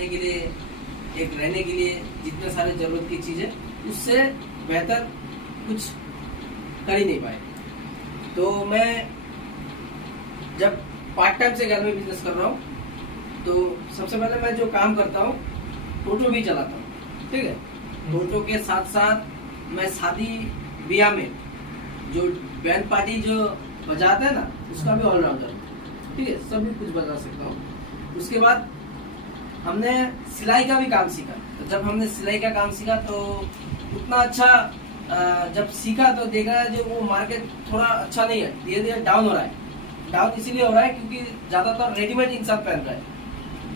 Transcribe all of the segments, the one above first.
खाने के लिए, एक रहने के लिए, जितने सारे जरूरत की चीजें, उससे बेहतर कुछ कर ही नहीं पाए। तो मैं जब पार्ट टाइम से घर में बिजनेस कर रहा हूँ, तो सबसे पहले मैं जो काम करता हूँ, टोटो भी चलाता हूँ, ठीक है। टोटो के साथ साथ मैं शादी ब्याह में जो बैंड पार्टी जो बजाते हैं ना, उसका भी ऑलराउंडर, ठीक है, सभी कुछ बजा सकता हूँ। उसके बाद हमने सिलाई का भी काम सीखा। तो जब हमने सिलाई का काम सीखा तो उतना अच्छा जब सीखा तो देखा जो वो मार्केट थोड़ा अच्छा नहीं है, धीरे धीरे डाउन हो रहा है। डाउन इसीलिए हो रहा है क्योंकि ज्यादातर रेडीमेड इंसान पहन रहा है,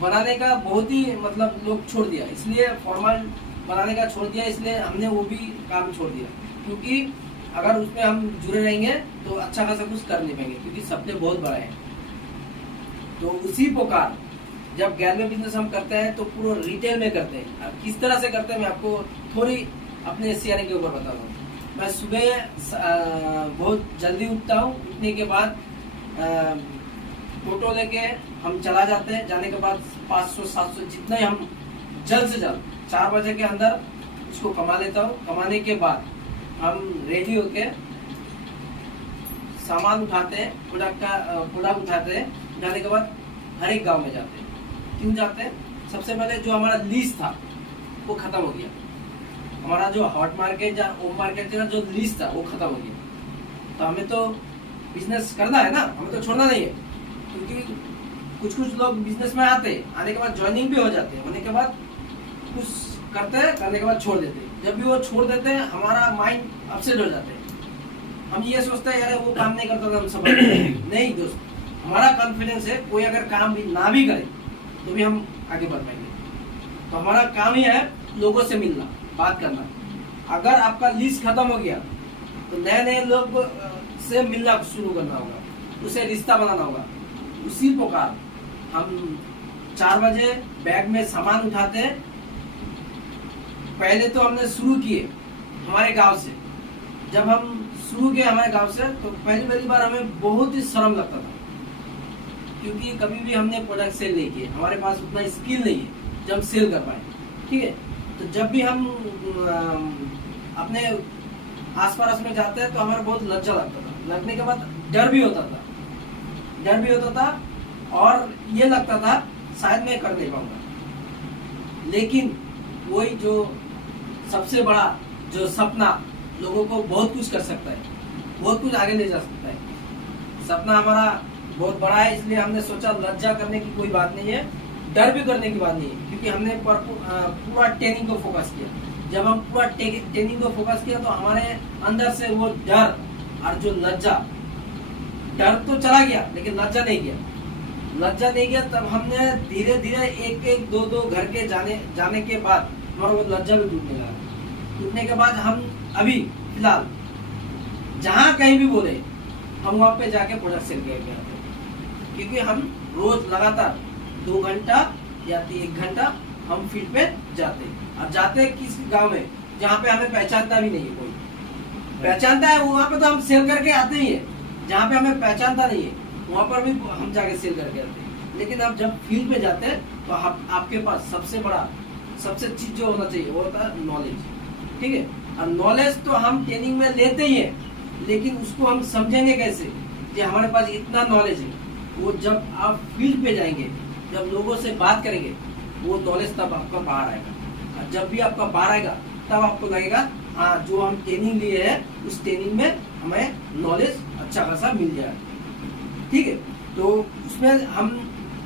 बनाने का बहुत ही मतलब लोग छोड़ दिया, इसलिए फॉर्मल बनाने का छोड़ दिया, इसलिए हमने वो भी काम छोड़ दिया। क्योंकि अगर उसमें हम जुड़े रहेंगे तो अच्छा खासा कुछ कर नहीं पाएंगे, क्योंकि सपने बहुत बड़े हैं। तो उसी प्रकार जब गैर में बिजनेस हम करते हैं तो पूरा रिटेल में करते हैं। अब किस तरह से करते हैं मैं आपको थोड़ी अपने शेयरिंग के ऊपर बताता हूँ। मैं सुबह बहुत जल्दी उठता हूँ, उठने के बाद टोटो लेके हम चला जाते हैं। जाने के बाद 500-700 जितना ही हम जल्द से जल्द 4 बजे के अंदर उसको कमा लेता हूँ। कमाने के बाद हम रेडी होके सामान उठाते हैं, प्रोडक्ट उठाते हैं। उठाने के बाद हर एक गांव में जाते हैं। क्यों जाते हैं? सबसे पहले जो हमारा लीज था वो खत्म हो गया। हमारा जो हॉट मार्केट या ओम मार्केट का जो लीज था वो खत्म हो गया। तो हमें तो बिजनेस करना है ना, हमें तो छोड़ना नहीं है। क्योंकि कुछ लोग बिजनेस में आते हैं, आने के बाद ज्वाइनिंग भी हो जाते हैं, होने के बाद कुछ करते हैं, करने के बाद छोड़ देते हैं। जब भी वो छोड़ देते हैं हमारा माइंड अपसेट हो जाते हैं। हम ये सोचते हैं यार वो काम नहीं करता था, हम सब नहीं दोस्त, हमारा कॉन्फिडेंस है कोई अगर काम भी ना भी करे तो भी हम आगे बढ़ पाएंगे। तो हमारा काम ही है लोगों से मिलना, बात करना। अगर आपका लिस्ट खत्म हो गया तो नए नए लोग से मिलना शुरू करना होगा, उसे रिश्ता बनाना होगा। उसी प्रकार हम 4 बजे बैग में सामान उठाते हैं। पहले तो हमने शुरू किए हमारे गांव से। जब हम शुरू किए हमारे गांव से तो पहली बार हमें बहुत ही शर्म लगता था, क्योंकि कभी भी हमने प्रोडक्ट सेल नहीं किए, हमारे पास उतना स्किल नहीं है जब हम सेल कर पाए, ठीक है। तो जब भी हम अपने आस पास में जाते हैं तो हमारा बहुत लज्जा लगता था। लगने के बाद डर भी होता था और ये लगता था शायद मैं कर नहीं पाऊंगा। लेकिन वही जो सबसे बड़ा जो सपना लोगों को बहुत कुछ कर सकता है, बहुत कुछ आगे ले जा सकता है। सपना हमारा बहुत बड़ा है, इसलिए हमने सोचा लज्जा करने की कोई बात नहीं है, डर भी करने की बात नहीं है। क्योंकि हमने पूरा ट्रेनिंग को फोकस किया। जब हम पूरा ट्रेनिंग को फोकस किया तो हमारे अंदर से वो डर और जो लज्जा, डर तो चला गया लेकिन लज्जा नहीं गया। तब हमने धीरे धीरे एक दो घर के जाने के बाद हमारा वो लज्जा भी टूटने लगा। टूटने के बाद हम अभी फिलहाल जहाँ कहीं भी बोले हम वहाँ पे जाके प्रोडक्ट सेल करके आते हैं। क्योंकि हम रोज लगातार 2 घंटा या 1 घंटा हम फील्ड पे जाते हैं। अब जाते हैं किस गांव में जहाँ पे हमें पहचानता भी नहीं है, कोई पहचानता है वहाँ पे तो हम सेल करके आते ही है। जहाँ पे हमें पहचानता नहीं है वहाँ पर भी हम जाके सेल करके आते हैं। लेकिन अब जब फील्ड पे जाते हैं तो आपके पास सबसे चीज जो होना चाहिए वो होता है नॉलेज, ठीक है। अब नॉलेज तो हम ट्रेनिंग में लेते ही है, लेकिन उसको हम समझेंगे कैसे कि हमारे पास इतना नॉलेज है। वो जब आप फील्ड पे जाएंगे, जब लोगों से बात करेंगे, वो नॉलेज तब आपका बाहर आएगा। और जब भी आपका बाहर आएगा तब आपको लगेगा हाँ जो हम ट्रेनिंग लिए है उस ट्रेनिंग में हमें नॉलेज अच्छा खासा मिल जाएगा, ठीक है। तो उसमें हम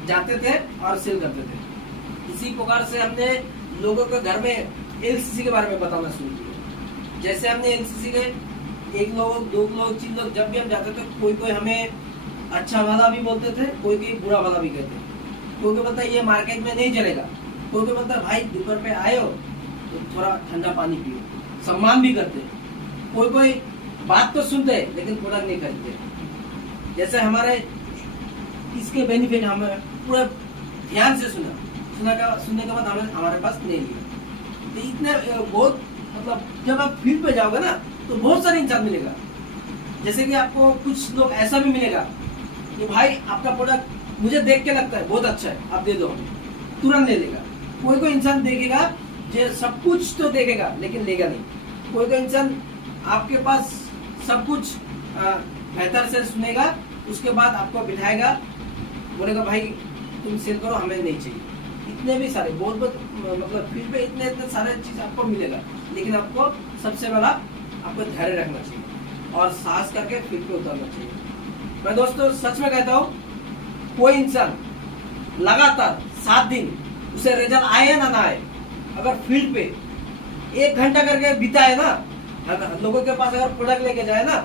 जाते थे और सेल करते थे। इसी प्रकार से हमने लोगों के घर में एलसीसी के बारे में बताना शुरू किया। जैसे हमने एलसीसी के 1 लोग 2 लोग 3 लोग जब भी हम जाते थे, कोई हमें अच्छा वाला भी बोलते थे, कोई बुरा वाला भी कहते थे। कोई बोलता है ये मार्केट में नहीं चलेगा, कोई बोलता है भाई दोपहर पे आए हो तो थोड़ा ठंडा पानी पियो। सम्मान भी करते, कोई बात तो सुनते लेकिन प्रोडक्ट नहीं खरीदते। जैसे हमारे इसके बेनिफिट हमें पूरा ध्यान से सुनने के बाद हमारे पास नहीं लिया। तो इतने बहुत मतलब जब आप फील्ड पे जाओगे ना तो बहुत सारे इंसान मिलेगा। जैसे कि आपको कुछ लोग ऐसा भी मिलेगा कि भाई आपका प्रोडक्ट मुझे देख के लगता है बहुत अच्छा है, आप दे दो, तुरंत ले लेगा। कोई कोई इंसान देखेगा जो सब कुछ तो देखेगा लेकिन लेगा नहीं। कोई कोई इंसान आपके पास सब कुछ बेहतर से सुनेगा, उसके बाद आपको बिठाएगा, बोलेगा भाई तुम सेल करो, हमें नहीं चाहिए। इतने भी सारे बहुत मतलब फील्ड पे इतने इतने सारे चीज आपको मिलेगा, लेकिन आपको सबसे बड़ा आपको धैर्य रखना चाहिए और साहस करके फील्ड पे उतरना चाहिए। मैं दोस्तों सच में कहता हूँ, कोई इंसान लगातार 7 दिन उसे रिजल्ट आए ना ना आए, अगर फील्ड पे 1 घंटा करके बिताए ना, अगर लोगों के पास अगर प्रोडक्ट लेके जाए ना,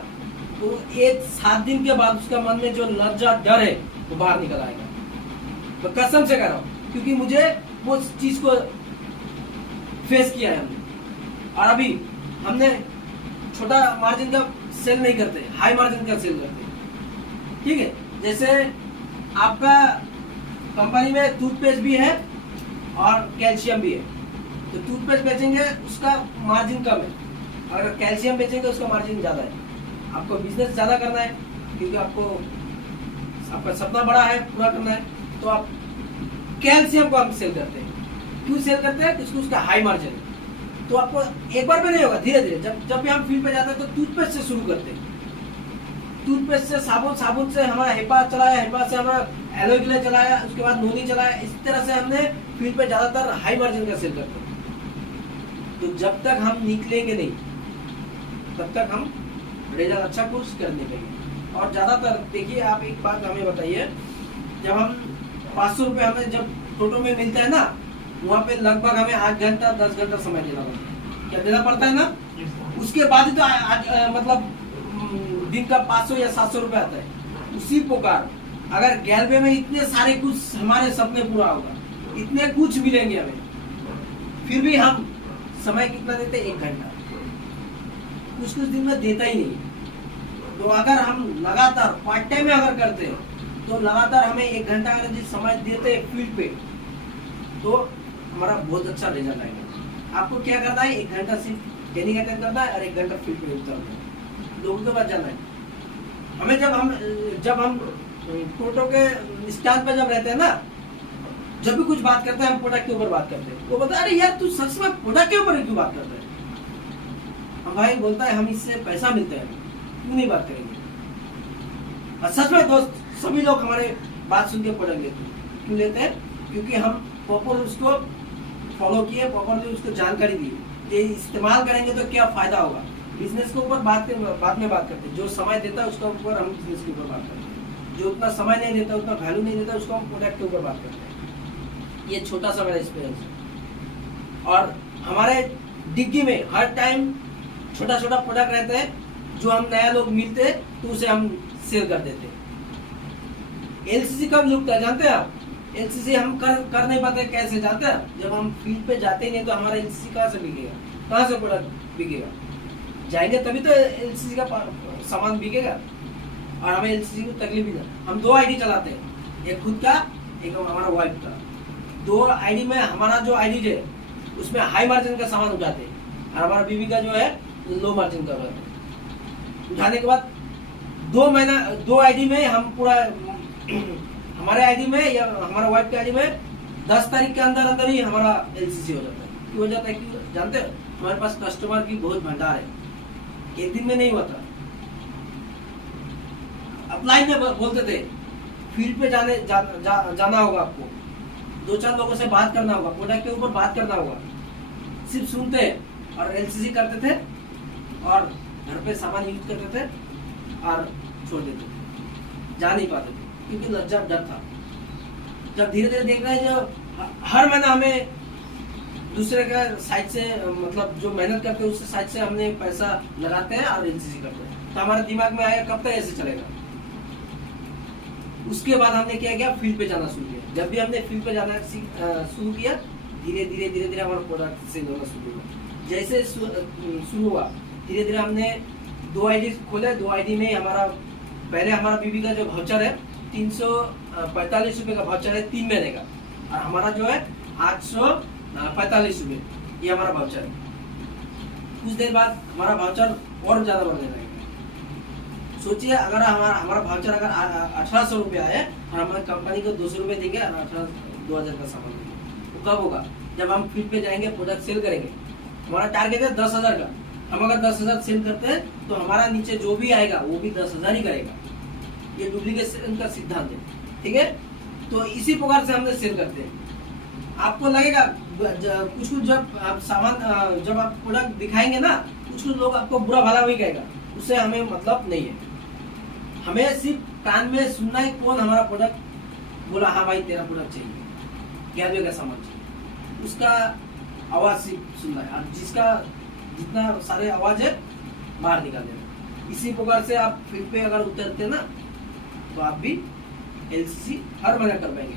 तो 7 दिन के बाद उसका मन में जो लज्जा डर है वो बाहर निकल आएगा। मैं कसम से कह रहा हूँ, क्योंकि मुझे वो चीज को फेस किया है हमने। और अभी हमने छोटा मार्जिन का सेल नहीं करते, हाई मार्जिन का सेल करते, ठीक है। जैसे आपका कंपनी में टूथपेस्ट भी है और कैल्शियम भी है, तो टूथपेस्ट बेचेंगे उसका मार्जिन कम है, अगर कैल्शियम बेचेंगे उसका मार्जिन ज्यादा है। आपको बिजनेस ज्यादा करना है क्योंकि आपका सपना बड़ा है, पूरा करना है, तो आप कैल्शियम को हम सेल करते हैं। क्यों सेल करते हैं? क्योंकि उसका हाई मार्जिन है। तो आपको एक बार में नहीं होगा, धीरे धीरे जब भी हम फील्ड पे जाते हैं तो टूथपेस्ट से शुरू करते हैं। टूथपेस्ट से साबुन से हमारा हेपा चलाया, हेपा से हमारा एलोवेरा चलाया, उसके बाद नोनी चलाया। इस तरह से हमने फील्ड पे ज्यादातर हाई मार्जिन का सेल करते हैं। तो जब तक हम निकलेंगे नहीं तब तक हम रिजल्ट अच्छा कोर्स कर नहीं पाएंगे। और ज्यादातर देखिए, आप एक बात हमें बताइए, जब हम 500 रुपये हमें जब टोटो में मिलता है ना, वहाँ पे लगभग हमें 8 घंटा 10 घंटा समय देना पड़ता है। क्या देना पड़ता है ना? उसके बाद ही तो मतलब दिन का 500 या 700 रुपये आता है। उसी प्रकार अगर 11वें में इतने सारे कुछ हमारे सपने पूरा होगा, इतने कुछ मिलेंगे हमें, फिर भी हम समय कितना देते? 1 घंटा। कुछ दिन में देता ही नहीं। तो अगर हम लगातार पार्ट टाइम में अगर करते हैं तो लगातार हमें 1 घंटा अगर जिस समय देते हैं फील्ड पे, तो हमारा बहुत अच्छा रिजल्ट आएगा। आपको क्या करना है? 1 घंटा सिर्फ ट्रेनिंग अटेंड करना है और 1 घंटा फील्ड पे उतरना है, लोगों के पास जाना है। हमें जब हम फोटो के स्टैंड पे जब रहते हैं ना, जब भी कुछ बात करते हैं हम प्रोडक्ट के ऊपर बात करते हैं, वो बोलता है अरे यार तू सच में प्रोडक्ट के ऊपर क्यों बात करता है? हम भाई बोलता है हम इससे पैसा मिलता है, क्यों नहीं बात करेंगे? और सच में दोस्त सभी लोग हमारे बात सुन के प्रोडक्ट लेते हैं। क्यों लेते हैं? क्योंकि हम प्रॉपर उसको फॉलो किए, प्रॉपरली उसको जानकारी दी, ये इस्तेमाल करेंगे तो क्या फायदा होगा। बिजनेस के ऊपर बाद में बात करते हैं। जो समय देता है उसके ऊपर हम बिजनेस के ऊपर बात करते हैं, जो उतना समय नहीं देता, उतना वैल्यू नहीं देता, उसको हम प्रोडक्ट के ऊपर बात करते हैं। ये छोटा सा मेरा एक्सपीरियंस है। और हमारे डिग्गी में हर टाइम छोटा छोटा प्रोडक्ट रहते हैं, जो हम नया लोग मिलते हैं तो उसे हम सेल कर देते हैं। एलसीसी कब जुड़ता है जानते हैं आप? एलसीसी हम कर नहीं पाते, कैसे जानते हैं? जब हम फील्ड पे जाते ही नहीं तो हमारा एलसीसी कहाँ से बिकेगा, कहाँ से प्रोडक्ट बिकेगा? जाएंगे तभी तो एलसीसी का सामान बिकेगा। और हमें एलसीसी को तकलीफ ही ना। हम 2 आईडी चलाते हैं, एक खुद का, एक हमारा वाइफ का। 2 आईडी में हमारा जो आईडी है उसमें हाई मार्जिन का सामान उठाते हैं, और हमारा बीवी का जो है लो मार्जिन का उठाते हैं। उठाने के बाद 2 आईडी में हम पूरा हमारे आईडी में या हमारा वाइफ के आईडी में 10 तारीख के अंदर ही हमारा एलसीसी हो जाता है। क्यों हो जाता है? क्यों जानते हो? हमारे पास कस्टमर की बहुत भंडार है, एक दिन में नहीं होता। अपलाइन में बोलते थे फील्ड पे जाना होगा, आपको 2-4 लोगों से बात करना होगा, प्रोडक्ट के ऊपर बात करना होगा। सिर्फ सुनते हैं और एलसीसी करते थे और घर पे सामान यूज करते थे और छोड़ देते थे, जा नहीं पाते थे क्योंकि लज्जा डर था। जब धीरे धीरे देख रहे हैं, जो हर महीना हमें दूसरे का साइड से मतलब जो मेहनत करते हैं उससे साइड से हमने पैसा लगाते हैं और एलसीसी करते हैं, तो हमारे दिमाग में आया कब तक ऐसे चलेगा। उसके बाद हमने क्या किया? फील्ड पे जाना शुरू किया। जब भी हमने फील्ड पे जाना शुरू किया, धीरे धीरे हमारा प्रोडक्ट सेल होना शुरू हुआ। जैसे शुरू हुआ, धीरे धीरे हमने 2 आईडी खोले। 2 आईडी में हमारा पहले हमारा बीबी का जो वाउचर है 345 रुपए का वाउचर है 3 महीने का, और हमारा जो है 845 रुपए, ये हमारा वाउचर है। कुछ देर बाद हमारा वाउचर और ज्यादा बढ़ने लगेगा। सोचिए अगर हमारा वाउचर अगर 1800 रुपये आए और हमारे कंपनी को 200 रुपये देंगे और 2000 का सामान देंगे, तो कब होगा? जब हम फील्ड पे जाएंगे, प्रोडक्ट सेल करेंगे। हमारा टारगेट है 10,000 का। हम अगर 10,000 सेल करते हैं तो हमारा नीचे जो भी आएगा वो भी 10,000 ही करेगा। ये डुप्लीकेशन का सिद्धांत है, ठीक है। तो इसी प्रकार से हम सेल करते हैं। आपको लगेगा कुछ जब आप सामान जब आप प्रोडक्ट दिखाएंगे ना, कुछ लोग आपको बुरा भला भी कहेगा, उससे हमें मतलब नहीं है। हमें सिर्फ कान में सुनना है कौन हमारा प्रोडक्ट बोला, हाँ भाई तेरा प्रोडक्ट चाहिए, गैदवे का सामान चाहिए, उसका आवाज सिर्फ सुनना है। और जिसका जितना सारे आवाज है बाहर निकाल देना। इसी प्रकार से आप फील्ड पे अगर उतरते ना तो आप भी LCC हर महीने कर पाएंगे।